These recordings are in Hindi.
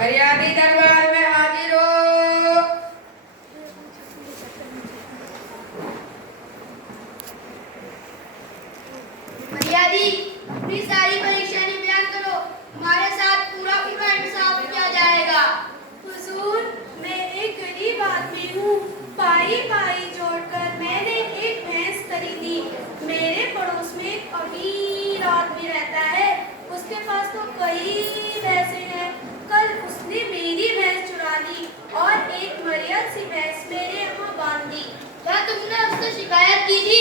फरियादी दरबार में हाजिर हो। फरियादी, अपनी सारी परेशानी बयान करो। हमारे साथ पूरा इंसाफ किया जाएगा। हुजूर, मैं एक गरीब आदमी हूँ। पाई पाई जोड़कर मैंने एक भैंस खरीदी। मेरे पड़ोस में एक अमीर आदमी रहता है। उसके पास तो कई भैंसें हैं। कल उसने मेरी भैंस चुरा ली और एक मरियम सी भैंस मेरे यहाँ बांध दी। क्या तुमने उससे शिकायत की थी?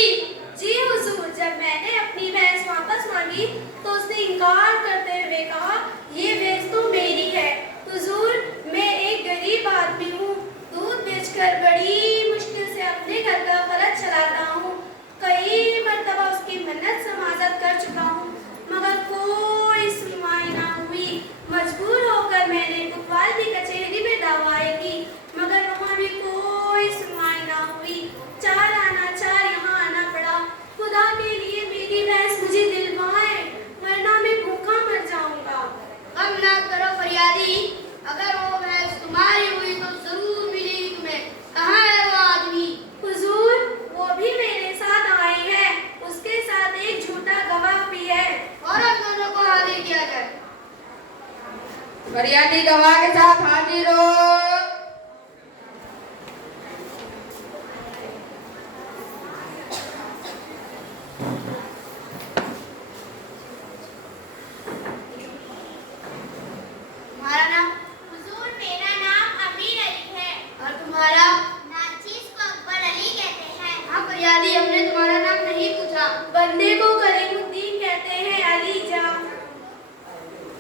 जी हुजूर, जब मैंने अपनी भैंस वापस मांगी तो उसने इनकार करते हुए कहा, ये भैंस तो मेरी है। हुजूर, मैं एक गरीब आदमी हूँ। दूध बेचकर बड़ी मुश्किल से अपने घर का खर्च चलाता हूँ। कई मर्तबा उसकी मन्नत समाजत कर चुका हूँ, मगर कोई सुनवाई ना हुई। मजबूर होकर मैंने कोतवाल की कचहरी में दवाई की, मगर वहाँ भी कोई सुनवाई ना हुई। चार आना चार यहाँ आना पड़ा। खुदा के लिए मेरी भैंस मुझे दिलवाए, वरना मैं भूखा मर जाऊंगा। गम ना करो फरियादी, अगर वो भैंस तुम्हारी हुई तो जरूर मिलेगी तुम्हें। कहाँ है वो आदमी? हुजूर, वो भी मेरे साथ आए हैं। उसके साथ एक झूठा गवाह भी है। और अब दोनों को हाजिर किया जाए। फरियादी गवाह के साथ हाजिर हो। तुम्हारा नाम? हुजूर, मेरा नाम अमीर अली है। और तुम्हारा? नाचीज को अकबर अली कहते हैं। हाँ फरियादी, हमने तुम्हारा नाम नहीं पूछा। बंदे को करीमुद्दीन कहते हैं, अली जा।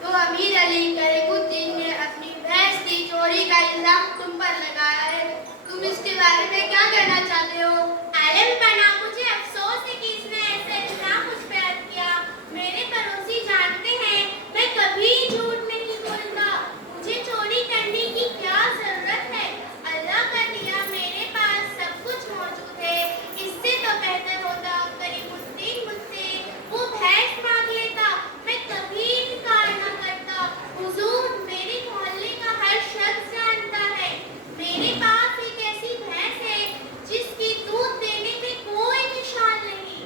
तो अमीर अली, करीमुद्दीन ने अपनी भैंस की चोरी का इल्जाम तुम पर लगाया है। तुम इसके बारे में क्या कहना चाहते हो? आलम पना, मुझे अफसोस है कि इसने ऐसे इल्जाम मुझ पे अर्ज किया। मेरे पड़ोसी जानते हैं मैं कभी झूठ नहीं बोलता। मुझे चोरी करने की क्या जरूरत है? अल्लाह का दिया मेरे पास सब कुछ मौजूद है। इससे तो बेहतर होता करीमुद्दीन मुझसे वो भैंस मांग लेता। मैं कभी इनकार न करता। हुजूर, मेरे मोहल्ले का हर शख्स जानता है मेरे पास एक ऐसी भैंस है जिसकी दूध देने में कोई निशान नहीं।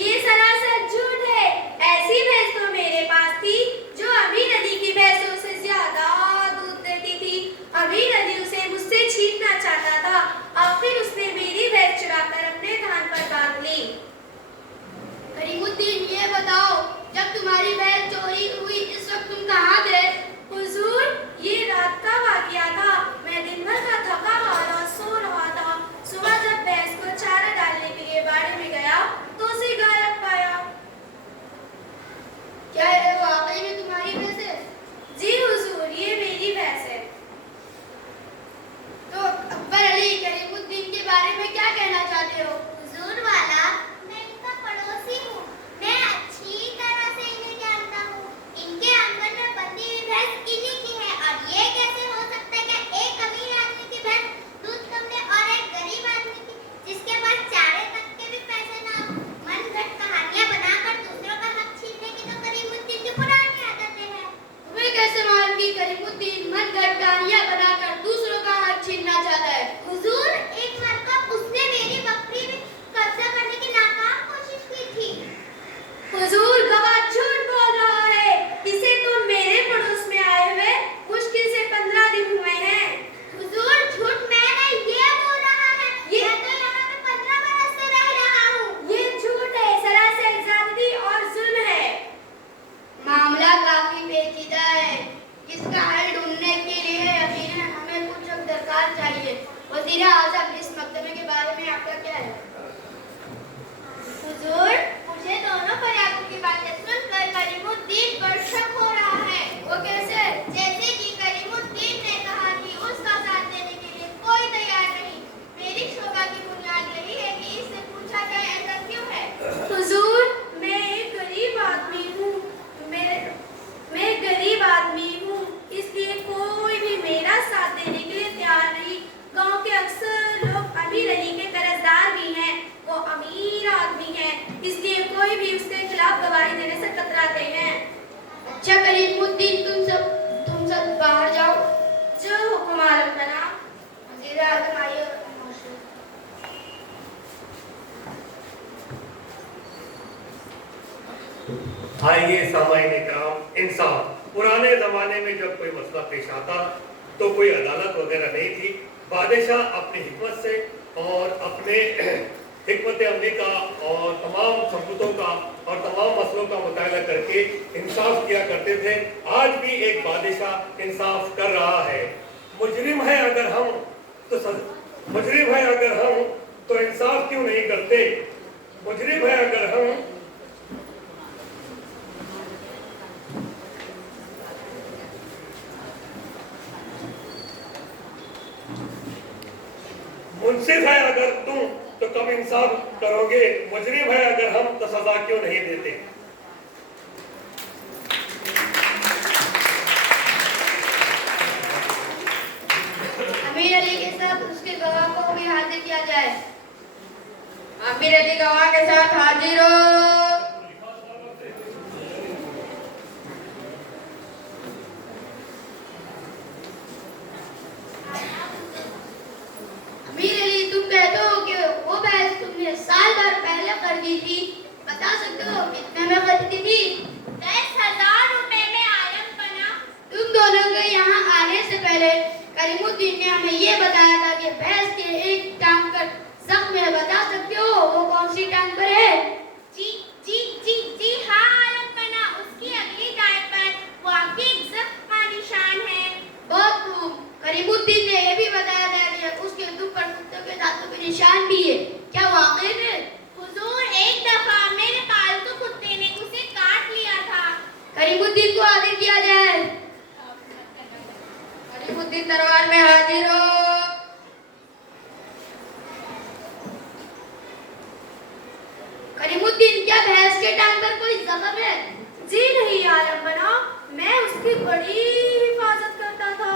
ये सरासर झूठ है। ऐसी भैंस तो मेरे पास थी जो अमीर अली की भैंसों से ज्यादा दूध देती थी। अमीर अली उसे मुझसे छीनना चाहता था। आखिर उसने मेरी भैंस चुराकर अपने धान पर बांध ली। करीमुद्दीन, ये बताओ, जब तुम्हारी भैंस चोरी हुई इस वक्त तुम कहाँ थे? हुजूर, ये रात का वाकया था। मैं दिन भर का थका हारा सो रहा था। सुबह जब भैंस को चारा डालने के लिए बाड़े में गया तो उसे गायब पाया। क्या ये वाकई में तुम्हारी भैंस है? जी हुजूर, ये मेरी भैंस है। तो अकबर अली, करीमुद्दीन के बारे में क्या कहना चाहते हो? हुजूर वाला, मैं इनका पड़ोसी हूँ। मैं अच्छी तरह से इन्हें जानता हूँ। इनके आंगन में बंधी हुई भैंस इन्हीं की है। और ये कैसे हो सकता है कि एक अमीर आदमी की भैंस दूध कम दे और एक गरीब आदमी की, जिसके पास चारे तक के भी पैसे ना हो, मनगढ़ंत कहानियां बनाकर दूसरों का हक छीनने की तो करीमुद्दीन की पुरानी आदतें हैं। तुम्हें कैसे मालूम कि करीमुद्दीन मनगढ़ंत कहानियां बनाकर दूसरों का हक छीनना चाहता है? हुजूर, एक मरतबा उसने मेरी बकरी में कब्जा करने की नाकाम कोशिश की थी। हुजूर, गवाह झूठ बोल रहा है। इसे तो मेरे पड़ोस में आए हुए मुश्किल से 15 दिन हुए हैं। हुजूर, झूठ मैं नहीं, ये बोल रहा है। मैं तो यहाँ पे 15 बरस से रह रहा हूँ। ये झूठ है, सरासर ज्यादती और जुल्म है। मामला काफी पेचीदा है। इसका हल ढूंढने के लिए यकीनन हमें कुछ वक्त दरकार चाहिए। वज़ीर आज़म, इस मकदमे के बारे में आपका क्या है? हुजूर, मुझे दोनों फरियादों की बातें सुनकर करीमुद्दीन पर शक हो रहा है। वो कैसे? जैसे कि करीमुद्दीन ने कहा कि उसका साथ देने के लिए कोई तैयार नहीं। मेरी शोभा की बुनियाद यही है कि इससे पूछा जाए ऐसा क्यों है। हुजूर, मैं एक गरीब आदमी हूँ। मैं गरीब आदमी हूँ, इसलिए कोई भी मेरा साथ देने के लिए तैयार नहीं। गांव के अक्सर लोग अमीर अली के कर्जदार भी हैं। वो अमीर आदमी है, इसलिए कोई भी उसके खिलाफ गवाही देने से कतराते हैं। अच्छा करीमुद्दीन, तुम सब इजाजत बाहर जाओ। जो हुक्म आलम बना। वज़ीर आज़म आइए। आइए सामाईन इकराम, इंसाफ। पुराने ज़माने में जब कोई मसला पेश आता तो कोई अदालत वगैरह नहीं थी। बादशाह अपनी हिकमत से और अपने हिकमत अमली का और तमाम सबूतों का और तमाम मसलों का मुताला करके इंसाफ किया करते थे। आज भी एक बादशाह इंसाफ कर रहा है। मुजरिम है अगर हम तो इंसाफ क्यों नहीं करते? मुजरिम है अगर हम मुंसिफ है अगर तुम तो कब इंसाफ करोगे? मुजरिम है अगर हम तो सजा क्यों नहीं देते? अमीर अली के साथ उसके गवाह को भी हाजिर किया जाए। अमीर अली गवाह के साथ हाजिर हो। अमीर अली, तुम कहते हो कि वो बहस तुमने साल भर पहले कर दी थी। बता सकते हो कितने में खरीदी थी? 10,000 रुपए में आलम बना। तुम दोनों के यहाँ आने से पहले करीमुद्दीन ने हमें ये बताया था कि भैंस के एक टांग पर जख्म है। बता सकते हो वो कौन सी टांग पर है? जी हाँ आलम बना, उसकी अगली टांग पर वाकई एक जख्म का निशान है। बहुत खूब। करीमुद्दीन ने यह भी बताया था कि उसके दुख पर कुत्तों के दांतों के निशान भी है। क्या वाकई में? हुजूर, एक दफा मेरे पालतू कुत्ते ने उसे काट लिया था। करीमुद्दीन को हाजिर किया जाए। करीमुद्दीन दरबार में हाजिर हो। करीमुद्दीन, क्या भैंस के टांग पर कोई जख्म है? जी नहीं आलम बना, मैं उसकी बड़ी हिफाजत करता था।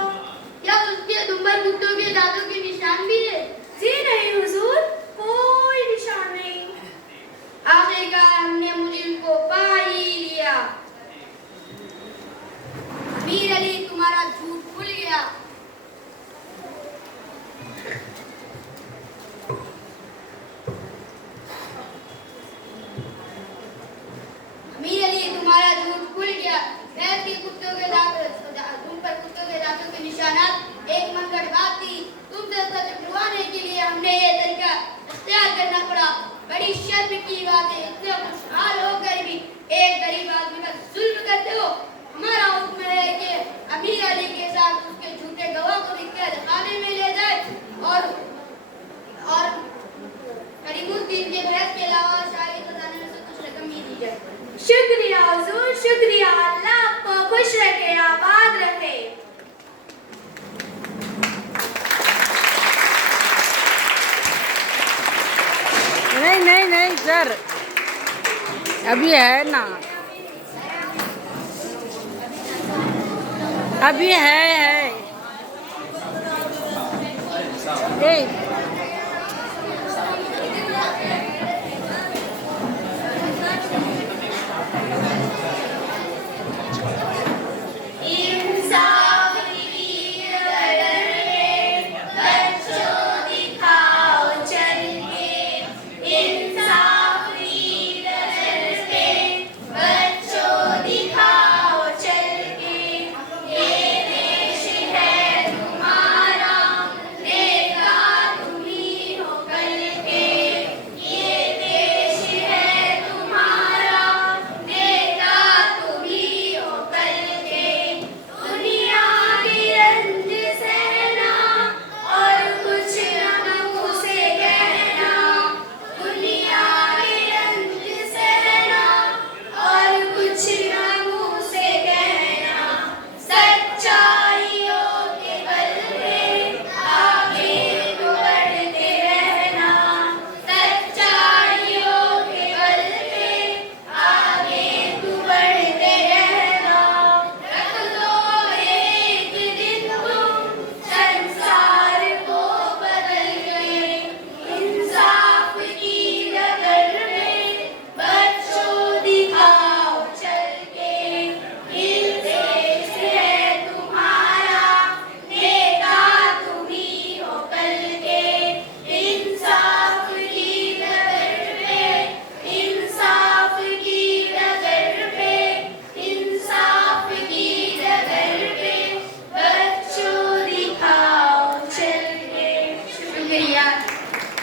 क्या उसके दुम पर कुत्तों के दांतों के निशान भी है? जी नहीं हुजूर, कोई निशान नहीं। आखिरकार हमने मुजरिम को पा ही लिया। अमीर अली, तुम्हारा झूठ खुल गया। अमीर अली, तुम्हारा झूठ खुल गया। भैंस के कुत्तों के तुम पर कुत्तों के दांतों के निशानात एक मनगढ़ बात थी। तुमसे सच छुपाने के लिए हमने ये तरीका इख्तियार करना पड़ा। बड़ी शर्म की बात है, इतने खुशहाल होकर भी एक गरीब आदमी पर जुल्म करते हो। हमारा हुक्म है कि अमीर अली के साथ उसके झूठे गवाह को भी कैदखाने में ले जाए और करीमुद्दीन के भैंस के अलावा सारी खजाने में से कुछ रकम ही दी जाए। शुक्रिया हुजूर, शुक्रिया। अल्लाह आपको खुश रखे, आबाद रखे। नहीं सर, अभी है ना, अभी है।